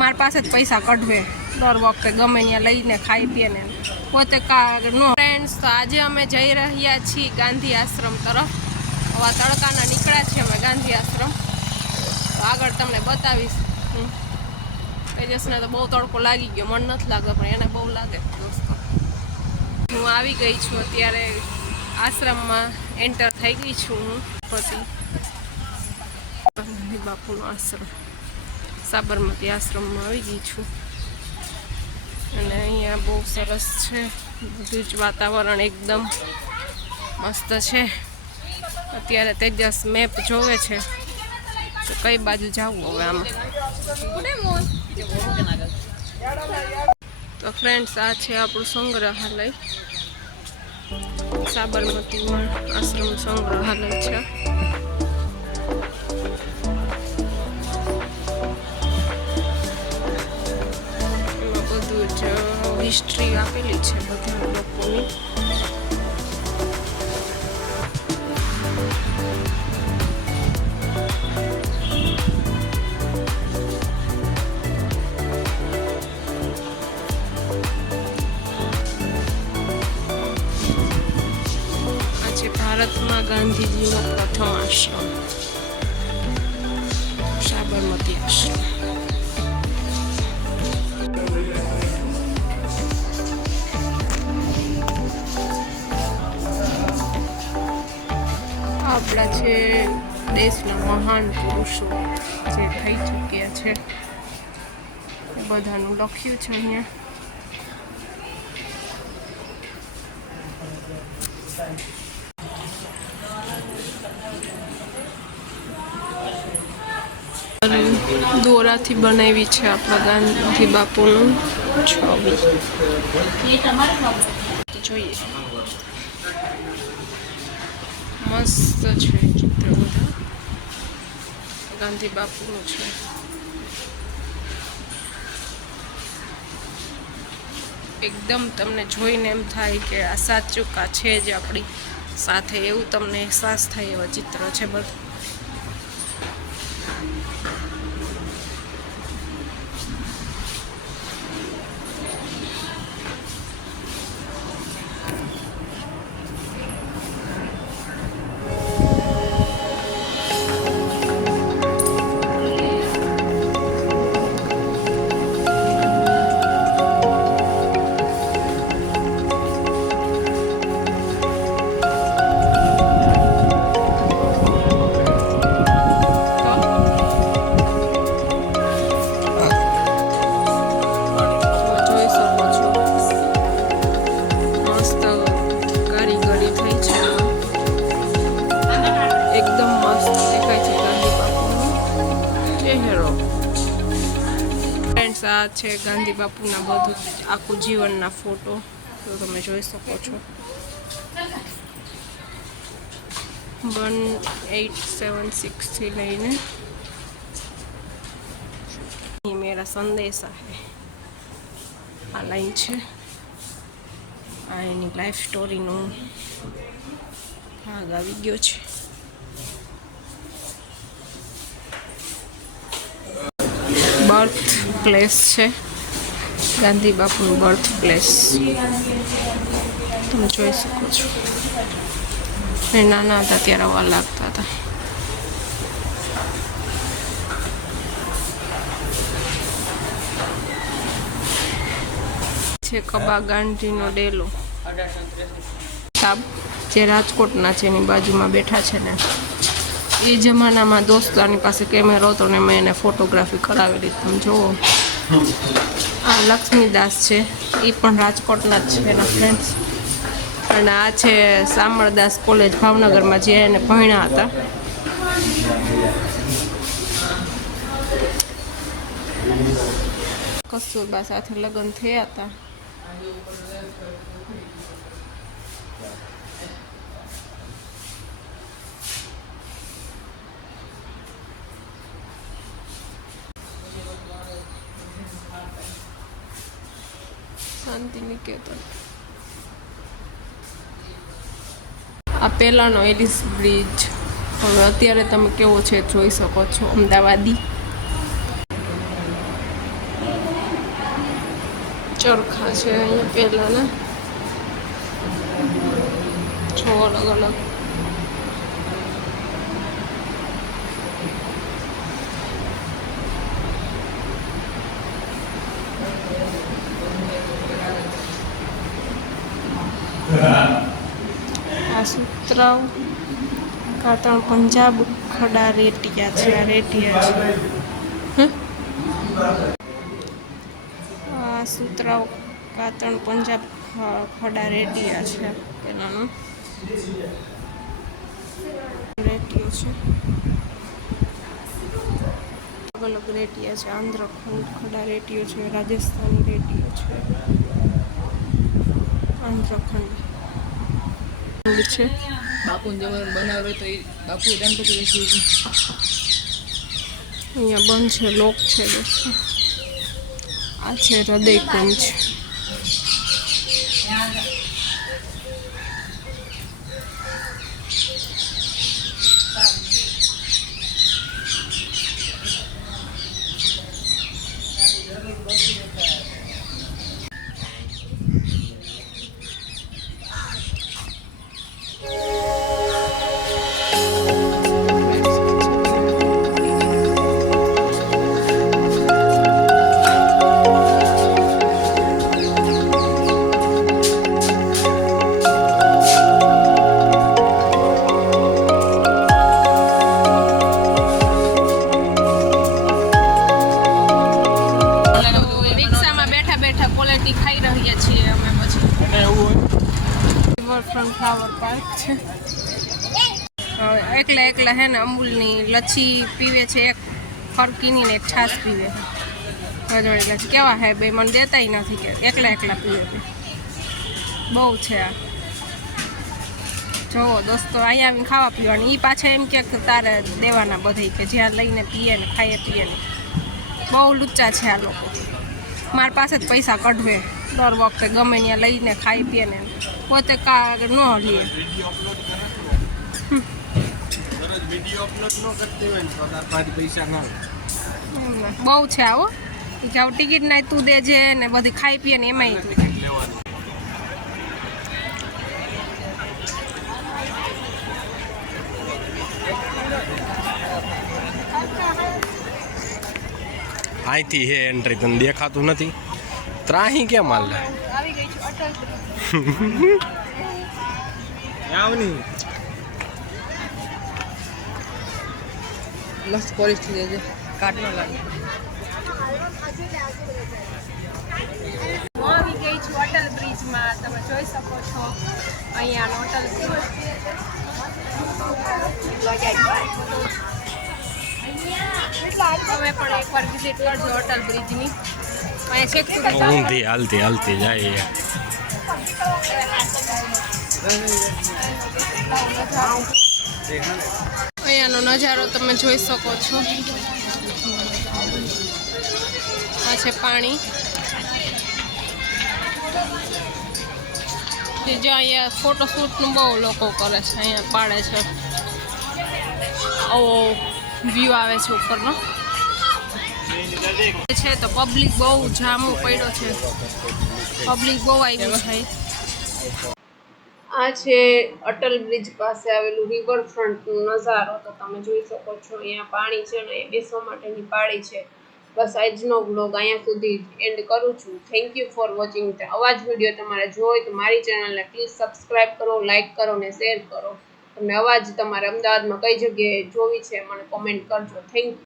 મારી પાસે જ પૈસા કઢવે દર વખતે ગમે ત્યાં લઈને ખાઈ પીએ ને પોતે નો. ફ્રેન્ડ્સ, તો આજે અમે જઈ રહ્યા છીએ ગાંધી આશ્રમ તરફ. હવા તડકાના નીકળ્યા છીએ અમે ગાંધી આશ્રમ. તો આગળ તમને બતાવીશ. તેજસને તો બહુ તડકો લાગી ગયો, મન નથી લાગતો પણ એને બહુ લાગે દોસ્તો. હું આવી ગઈ છું અત્યારે આશ્રમમાં એન્ટર થઈ ગઈ છું હું. પછી ગાંધી બાપુનો આશ્રમ સાબરમતી આશ્રમમાં આવી ગઈ છું અને અહીંયા બહુ સરસ છે, બધું જ વાતાવરણ એકદમ મસ્ત છે. અત્યારે તેજસ મેપ જોવે છે તો કઈ બાજુ જવું હવે આમાં. તો ફ્રેન્ડ્સ, આ છે આપણું સંગ્રહાલય, સાબરમતીમાં આશ્રમ સંગ્રહાલય છે. એમાં બધું જ હિસ્ટ્રી આપેલી છે બધા લોકોની. ભારતમાં ગાંધીજીનો પ્રથમ આશ્રમ સાબરમતી આશ્રમ. આપણા છે દેશના મહાન પુરુષો જે થઈ ચૂક્યા છે બધાનું લખ્યું છે અહીંયા. દોરાથી બનાવી છે આપણા ગાંધી બાપુનું છબી. જોઈએ, મસ્ત છે ચિત્ર, બધા ગાંધી બાપુનું છે. એકદમ તમને જોઈને એમ થાય કે આ સાચું કા છે જ આપણી સાથે, એવું તમને અહેસાસ થાય એવા ચિત્ર છે બધું. આ છે ગાંધી બાપુના બધું આખું જીવનના ફોટો, તો તમે જોઈ શકો છો. 1876 થી લઈને મેરા સંદેશા હે આ લાઈન છે. આ એની લાઈફ સ્ટોરીનો ભાગ આવી ગયો છે. બર્થ પ્લેસ છે ગાંધી બાપુનું, બર્થ પ્લેસ તમે જોઈ શકો છો. એ નાના હતા ત્યારે આવા લાગતા હતા. છે કબા ગાંધીનો ડેલો, જે રાજકોટના છે એની બાજુમાં બેઠા છે ને. એ જમાનામાં દોસ્તારની પાસે કેમેરો હતો ને મેં એને ફોટોગ્રાફી કરાવેલી. તમે જુઓ, આ લક્ષ્મીદાસ છે, એ પણ રાજકોટના જ છે એના ફ્રેન્ડ્સ. અને આ છે શામળદાસ કોલેજ ભાવનગરમાં, જે એને ભણ્યા હતા. કસ્તુરબા સાથે લગ્ન થયા હતા. શાંતિ નિકેતન. આ પહેલાંનો એલિસ બ્રિજ, હવે અત્યારે તમે કેવો છે જોઈ શકો છો, અમદાવાદી. ચરખા છે અહીંયા પહેલાના 6 અલગ અલગ. આ સુતરાઉ કાતણ પંજાબ ખડા રેટિયા છે. આ રેટિયા છે. આ સુતરાઉ કાતણ પંજાબ ખડા રેટિયા છે. પેલાનું રેટિયો છે. અલગ અલગ રેટિયા છે. આંધ્રખંડ ખડા રેટિયો છે. રાજસ્થાની રેટિયો છે. આંધ્રખંડ છે. બાપુ જમવાનું બનાવે તો એ બાપુ ગણપતિ બેસી અહીંયા બંધ છે. લોક છે. દોસ્તો આ છે હૃદયકુંજ. ક્વોલિટી ખાઈ રહ્યા છીએ અમે. પછી રિવરફ્રન્ટ ફ્લાવર પાર્ક છે. એકલા હે ને અમૂલની લચ્છી પીવે છે. એક ફરકીની ને એક છાશ પીવે છે. ગજોડી લચ્છી કેવા હે બે મને દેતાય નથી કે એકલા પીવે છે. બહુ છે આ. જોવો દોસ્તો અહીંયા આવીને ખાવા પીવાની. એ પાછા એમ કે તારે દેવાના બધે કે જ્યાં લઈને પીએ ને ખાઈએ પીએ ને. બહુ લુચ્ચા છે આ લોકો. મારી પાસે જ પૈસા કઢવે દર વખતે ગમે ત્યાં લઈને ખાઈ પીએ ને પોતે ન લે. બહુ છે આવો કે આવું ટિકિટ ના તું દેજે ને બધી ખાઈ પીએ ને એમાંય અહીંથી હે એન્ટ્રી. તને દેખાતું નથી? ત્રાહી કેમ હાલ આવી ગઈ છું અટલ મસ્ત પરિસ્થિતિ છે. કાટ ન લાગે. આવી ગઈ છું અટલ બ્રિજમાં. તમે જોઈ શકો છો અહીંયાનો અટલ બ્રિજ. તમે પણ એકવાર વિઝિટ કરજો અટલ બ્રિજની. અહીંયા છેક સુધી ઊંધી હાલતી જાય. અહીંયાનો નજારો તમે જોઈ શકો છો. આ છે પાણી. જે અહીંયા ફોટોશૂટનું બહુ લોકો કરે છે. અહીંયા પાડે છે. આવો વ્યૂ આવે છે ઉપરનો છે. તો પબ્લિક બહુ જામો પડ્યો છે. પબ્લિક બહુ આવ્યું છે. આ છે અટલ બ્રિજ પાસે આવેલું રિવરફ્રન્ટનો નજારો. તો તમે જોઈ શકો છો અહીંયા પાણી છે ને બેસવા માટેની પાળી છે. બસ આજનો વ્લોગ અહીંયા સુધી એન્ડ કરું છું. Thank you for watching. આવા જ વિડીયો તમારે જોઈ તો મારી ચેનલને પ્લીઝ સબસ્ક્રાઈબ કરો, લાઇક કરો ને શેર કરો. તમને અવાજ તમારે અમદાવાદમાં કઈ જગ્યાએ જોવી છે મને કોમેન્ટ કરજો. Thank you.